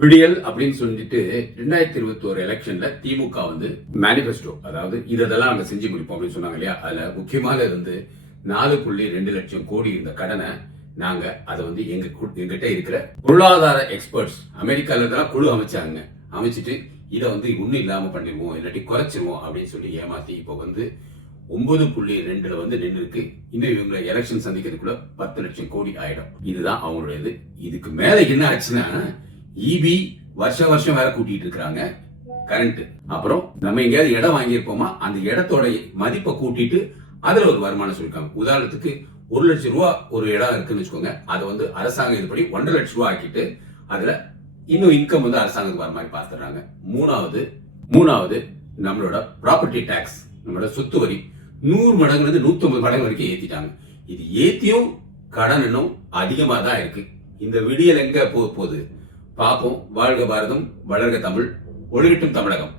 விடியல் அப்படின்னு சொல்லிட்டு 2021 எலெக்ஷன்ல திமுக வந்து மேனிபெஸ்டோ, அதாவது இதெல்லாம் நாங்க செஞ்சு முடிப்போம் அப்படின்னு சொன்னாங்க இல்லையா. அதுல முக்கியமாக இருந்து 4.2 லட்சம் கோடி இருந்த கடனை நாங்க அதை வந்து எங்கிட்ட இருக்கிற பொருளாதார எக்ஸ்பர்ட்ஸ் அமெரிக்கால இருந்தெல்லாம் குழு அமைச்சிட்டு இதை வந்து ஒன்னும் இல்லாம பண்ணிடுவோம், இல்லாட்டி குறைச்சிருவோம் அப்படின்னு சொல்லி ஏமாத்தி இப்போ வந்து 9.2 வந்து நின்று இருக்கு. இன்னும் இவங்க எலெக்ஷன் சந்திக்கிறதுக்குள்ள 10 லட்சம் கோடி ஆயிடும். இதுதான் அவங்களுடையது. இதுக்கு மேல என்ன ஆச்சுன்னா, இபி வருஷம் வேற கூட்டிட்டு இருக்காங்க. கரண்ட் அப்புறம் நம்ம எங்கேயாவது இடம் வாங்கியிருப்போமா, அந்த இடத்தோட மதிப்பை கூட்டிட்டு அதுல ஒரு வருமானம் சொல்லிருக்காங்க. உதாரணத்துக்கு 1 லட்சம் ரூபாய் ஒரு இடம் இருக்குன்னு வச்சுக்கோங்க, அதை வந்து அரசாங்கம் இதுபடி 1.5 லட்சம் ரூபாய் ஆக்கிட்டு அதுல இன்னும் இன்கம் வந்து அரசாங்கத்துக்கு வர மாதிரி பார்த்துறாங்க. மூணாவது நம்மளோட ப்ராப்பர்ட்டி டாக்ஸ், நம்மளோட சொத்து வரி 100 மடங்குல இருந்து 150 மடங்கு வரைக்கும் ஏத்திட்டாங்க. இது ஏத்தியும் கடன் இன்னும் அதிகமா தான் இருக்கு. இந்த விடியல் எங்க போகுது பார்ப்போம். வாழ்க பாரதம், வளர்க தமிழ், ஒழுகட்டும் தமிழகம்.